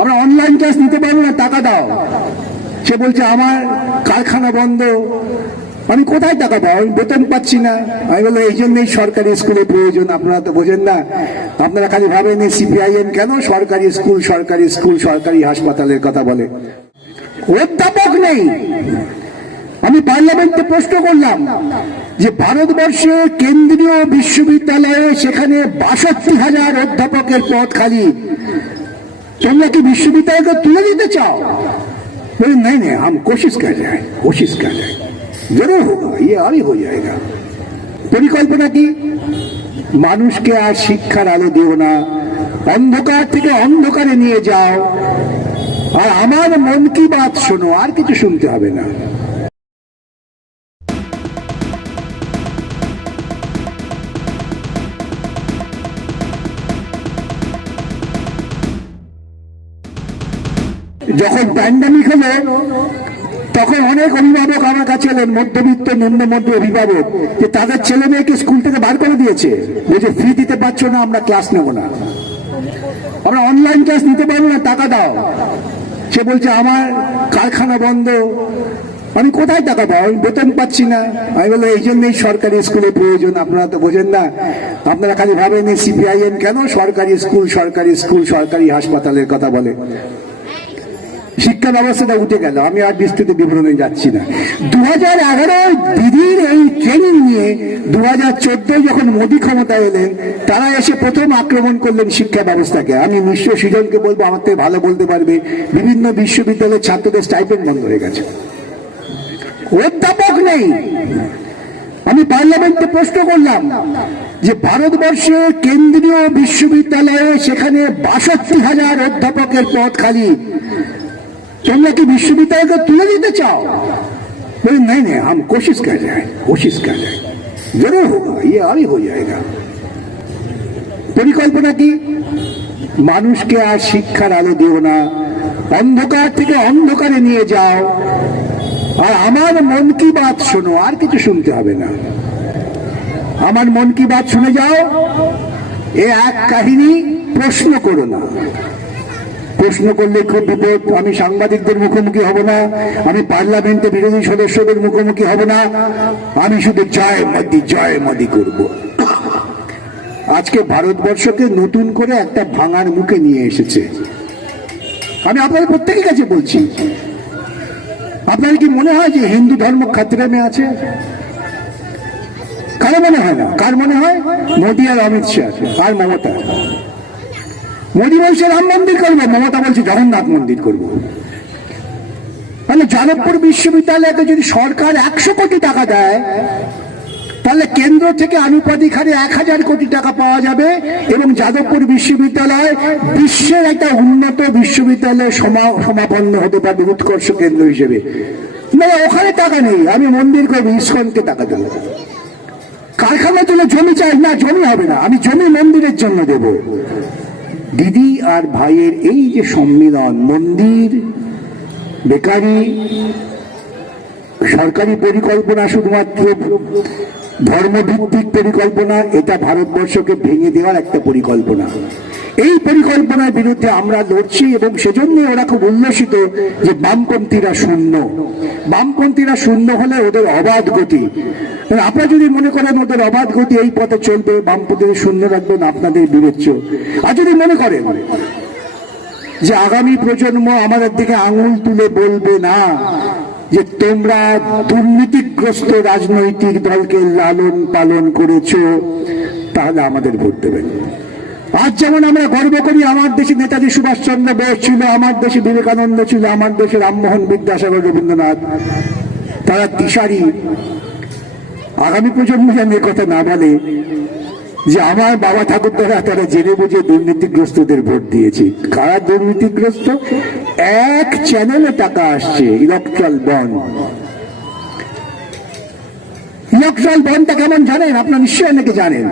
আমরা online class নিতে পারব না, টাকা দাও। সে বলছে, আমার কারখানা বন্ধ। আমি কোথায় টাকা পাবো? আমি বেতন পাচ্ছি না। আমি বললাম, এই জন্যই সরকারি স্কুলের প্রয়োজন, আপনারা তো বোঝেন না। আপনারা খালি ভাবেন সিপিআইএম কেন সরকারি স্কুল সরকারি স্কুল, সরকারি হাসপাতালের কথা বলে? অধ্যাপক নেই। আমি পার্লামেন্টে প্রশ্ন করলাম যে, ভারতবর্ষে কেন্দ্রীয় বিশ্ববিদ্যালয়ে সেখানে বাষট্টি হাজার অধ্যাপকের পদ খালি। তোমরা কি विश्वविद्यालय तुले देते चाहो बोले नहीं नहीं हम कोशिश कर रहे हैं कोशिश कर रहे हैं जरूर होगा ये अभी हो जाएगा পরিকল্পনা কি মানুষকে আর শিক্ষার আলো দিও না অন্ধকার থেকে অন্ধকারে নিয়ে যাও আর আমার মন কি বাত শোনো আর কিছু শুনতে হবে না যখন প্যান্ডামিক হলো, তখন অনেক অভিভাবক আমার কাছে এলেন, মধ্যবিত্ত নিম্ন মধ্য অভিভাবক, যে তাদের ছেলে মেয়েকে স্কুল থেকে বার করে দিয়েছে। বলছে ফি দিতে পারছ না, আমরা ক্লাস নেব না। আমরা অনলাইন ক্লাস নিতে পারব না, টাকা দাও। সে বলছে, আমার কারখানা বন্ধ। আমি কোথায় টাকা পাবো? আমি বেতন পাচ্ছি না। আমি বললাম, এই জন্যই সরকারি স্কুলের প্রয়োজন, আপনারা তো বোঝেন না। আপনারা খালি ভাবেন সিপিআইএম কেন সরকারি স্কুল সরকারি স্কুল সরকারি হাসপাতালের কথা বলে? শিক্ষা ব্যবস্থাটা উঠে গেল। আমি আর বিস্তৃত বিবরণে যাচ্ছি না। দু হাজার এগারোয় দিদির এই ট্রেনিং নিয়ে দু হাজার যখন মোদী ক্ষমতায় এলেন, তারা এসে প্রথম আক্রমণ করলেন শিক্ষা ব্যবস্থাকে। আমি নিশ্চয় সৃজনকে বলব, আমার থেকে ভালো বলতে পারবে। বিভিন্ন বিশ্ববিদ্যালয়ের ছাত্রদের স্টাইপেন্ড বন্ধ হয়ে গেছে। অধ্যাপক নেই। আমি পার্লামেন্টে প্রশ্ন করলাম যে ভারতবর্ষে কেন্দ্রীয় বিশ্ববিদ্যালয়ে সেখানে বাষট্টি হাজার অধ্যাপকের পদ খালি। তোমরা কি विश्वविद्यालय को तुले देते चाहो बोले नहीं नहीं हम कोशिश कर रहे हैं कोशिश कर रहे हैं जरूर होगा ये अभी हो जाएगा পরিকল্পনা কি মানুষকে আর শিক্ষার আলো দিও না অন্ধকার থেকে অন্ধকারে নিয়ে যাও আর আমার মন কি বাত শোনো আর কিছু শুনতে হবে না আমার মন কি বাত শুনে যাও এ এক কাহিনী প্রশ্ন করো না প্রশ্ন করলে খুব বিপদ। আমি সাংবাদিকদের মুখোমুখি হব না, আমি পার্লামেন্টে বিরোধী সদস্যদের মুখোমুখি হব না, আমি শুধু জয় মোদি জয় মোদি করব। আজকে ভারতবর্ষকে নতুন করে একটা ভাঙার মুখে নিয়ে এসেছে। আমি আপনাদের প্রত্যেকের কাছে বলছি আপনার কি মনে হয় যে হিন্দু ধর্ম খাতরেমে আছে? কারও মনে হয় না? কার মনে হয়? মোদী আর অমিত শাহ আর মমতা। মোদী বলছে রাম মন্দির করব, মমতা বলছে জগন্নাথ মন্দির করব। তাহলে যাদবপুর বিশ্ববিদ্যালয়কে যদি সরকার একশো কোটি টাকা দেয়, তাহলে কেন্দ্র থেকে আনুপাতিক হারে এক হাজার কোটি টাকা পাওয়া যাবে এবং যাদবপুর বিশ্ববিদ্যালয় বিশ্বের একটা উন্নত বিশ্ববিদ্যালয়ে সমা- সমাপন্ন হতে পারবে উৎকর্ষ কেন্দ্র হিসেবে। না, ওখানে টাকা নেই, আমি মন্দির করব, ইস্কনকে টাকা দেবো। কারখানার জন্য জমি চাই, না, জমি হবে না, আমি জমি মন্দিরের জন্য দেবো। দিদি আর ভাইয়ের এই যে সম্মিলন, মন্দির, বেকারি, সরকারি পরিকল্পনা শুধুমাত্র ধর্মভিত্তিক পরিকল্পনা, এটা ভারতবর্ষকে ভেঙে দেওয়ার একটা পরিকল্পনা। এই পরিকল্পনার বিরুদ্ধে আমরা লড়ছি এবং সেজন্য ওরা খুব উল্লসিত যে বামপন্থীরা শূন্য। বামপন্থীরা শূন্য হলে ওদের অবাধ গতি। আপনারা যদি মনে করেন ওদের অবাধ গতি এই পথে চলবে বামপন্থীদের শূন্য রাখবেন, আপনাদের বিবেচ্য আর যদি মনে করেন যে আগামী প্রজন্ম আমাদের দিকে আঙুল তুলে বলবে না, যে তোমরা দুর্নীতিগ্রস্ত রাজনৈতিক দলকে লালন পালন করেছ, তাহলে আমাদের ভোট দেবেন। আজ যেমন আমরা গর্ব করি, আমার দেশে নেতাজি সুভাষচন্দ্র বোস ছিল, আমার দেশে বিবেকানন্দ ছিল, আমার দেশে রামমোহন বিদ্যাসাগর রবীন্দ্রনাথ, তারা দিশারি আগামী প্রজন্ম যেন এ কথা না বলে যে আমার বাবা ঠাকুর দ্বারা তারা জেনে বুঝে দুর্নীতিগ্রস্তদের ভোট দিয়েছে। কারা দুর্নীতিগ্রস্ত? এক চ্যানেলে টাকা আসছে, ইলেকট্রাল বন্ড। ইলেকট্রাল বন্ডটা কেমন জানেন? আপনার নিশ্চয়ই অনেকে জানেন।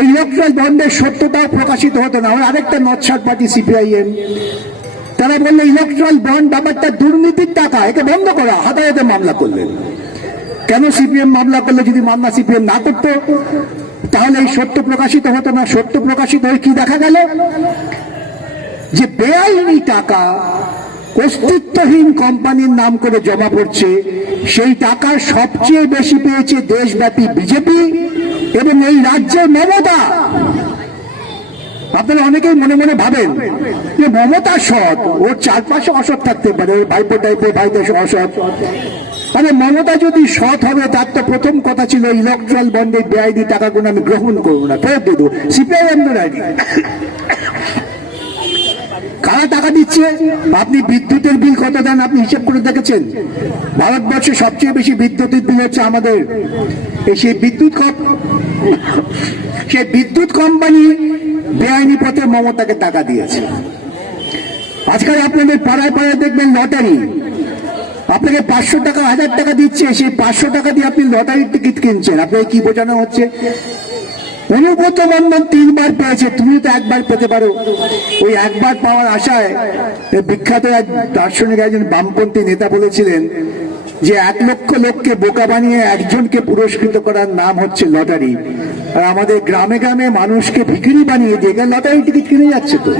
এই ইলেকট্রাল বন্ডের সত্যতা প্রকাশিত হতো না। আরেকটা নৎসার পার্টি, সিপিআইএম। তারা বলল, ইলেকট্রাল বন্ড ব্যাপারটা দুর্নীতির টাকা, একে বন্ধ করা। হাতাহাতে মামলা করলেন। কেন সিপিএম মামলা করলে যদি মামলা সিপিএম না করতো? তাহলে এই সত্য প্রকাশিত হতো না। সত্য প্রকাশিত হয়ে কি দেখা গেল? যে বেআইনি টাকা অস্তিত্বহীন কোম্পানির নাম করে জমা পড়ছে, সেই টাকা সবচেয়ে বেশি পেয়েছে দেশব্যাপী বিজেপি এবং এই রাজ্যের মমতা। আপনারা অনেকেই মনে মনে ভাবেন যে মমতা সৎ, ওর চারপাশে অসৎ থাকতে পারে ভাইপো টাইপো ভাইদের অসৎ। মানে মমতা যদি সৎ হবে, তার তো প্রথম কথা ছিল ইলেকট্রাল বন্ডের বেআইনি টাকাগুলো আমি গ্রহণ করব না, ফেরত দেবো। সিপিআইএম কারা টাকা দিচ্ছে? আপনি বিদ্যুতের বিল কত দেন, আপনি হিসেব করে দেখেছেন? ভারতবর্ষে সবচেয়ে বেশি বিদ্যুতের বিল হচ্ছে আমাদের সেই বিদ্যুৎ সেই বিদ্যুৎ কোম্পানি বেআইনি পথে মমতাকে টাকা দিয়েছে। আজকাল আপনাদের পাড়ায় পাড়ায় দেখবেন লটারি। আপনাকে পাঁচশো টাকা, হাজার টাকা দিচ্ছে, সেই পাঁচশো টাকা দিয়ে আপনি লটারির টিকিট কিনছেন। আপনাকে কি বোঝানো হচ্ছে? অনুব্রত বন্ধন তিনবার পেয়েছে, তুমি তো একবার পেতে পারো। ওই একবার পাওয়ার আশায় বিখ্যাত এক দার্শনিক একজন বামপন্থী নেতা বলেছিলেন যে, এক লক্ষ লোককে বোকা বানিয়ে একজনকে পুরস্কৃত করার নাম হচ্ছে লটারি। আর আমাদের গ্রামে গ্রামে মানুষকে ভিখিরি বানিয়ে দিয়ে লটারি টিকিট কিনে যাচ্ছে তো।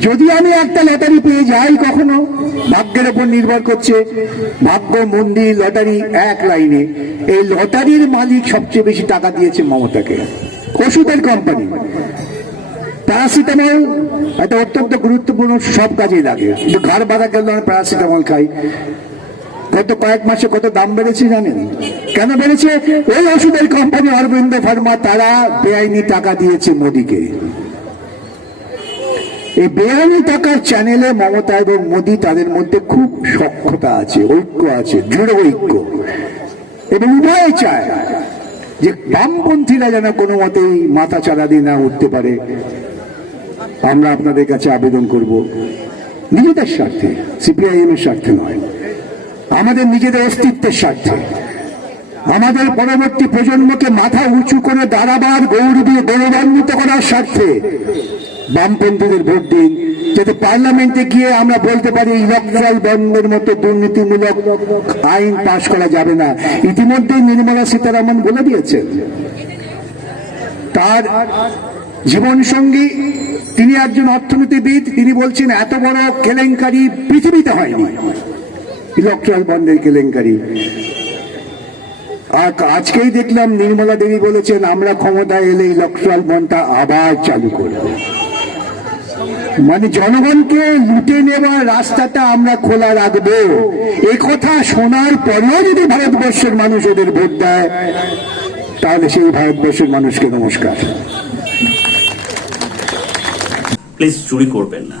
যদি আমি একটা লটারি পেয়ে যাই কখনো, ভাগ্যের ওপর নির্ভর করছে, ভাগ্য, মন্দির, লটারি, এক লাইনে। এই লটারির মালিক সবচেয়ে বেশি টাকা দিয়েছে মমতাকে। ওষুধের কোম্পানি। প্যারাসিটামল এটা অত্যন্ত গুরুত্বপূর্ণ সব কাজেই লাগে। ঘর বাঁধা গেল আমি প্যারাসিটামল খাই। গত কয়েক মাসে কত দাম বেড়েছে জানেন? কেন বেড়েছে? ওই ওষুধের কোম্পানি অরবিন্দ ফার্মা, তারা বেআইনি টাকা দিয়েছে মোদিকে। এই বেআইনি টাকার চ্যানেলে মমতা এবং মোদী তাদের মধ্যে খুব সক্ষতা আছে, ঐক্য আছে, দৃঢ় ঐক্য। এবং উভয় চায় যে বামপন্থীরা যেন কোনো মতেই মাথা চাড়া দিয়ে না উঠতে পারে। আমরা আপনাদের কাছে আবেদন করব। নিজেদের স্বার্থে সিপিআইএম এর স্বার্থে নয়। আমাদের নিজেদের অস্তিত্বের স্বার্থে। আমাদের পরবর্তী প্রজন্মকে মাথা উঁচু করে দাঁড়াবার, গৌরবে গৌরবান্বিত করার স্বার্থে বামপন্থীদের ভোট দিন, যাতে পার্লামেন্টে গিয়ে আমরা বলতে পারি ইলেকট্রাল বন্ডের মতো দুর্নীতিমূলক আইন পাশ করা যাবে না। ইতিমধ্যে নির্মলা সীতারামন বলে দিয়েছেন, তার জীবন সঙ্গী তিনি একজন অর্থনীতিবিদ, তিনি বলছেন, এত বড় কেলেঙ্কারি পৃথিবীতে হয়নি। ইলেকট্রাল বন্ডের কেলেঙ্কারি। আর আজকেই দেখলাম নির্মলা দেবী বলেছেন, আমরা ক্ষমতায় এলে ইলেকট্রাল বন্ডটা আবার চালু করব। মানে জনগণকে লুটে নেওয়ার রাস্তাটা আমরা খোলা রাখব। কথা শোনার পরেও যদি ভারতবর্ষের মানুষ ওদের ভোট দেয়, তাহলে সেই ভারতবর্ষের মানুষকে নমস্কার। প্লিজ চুরি করবেন না।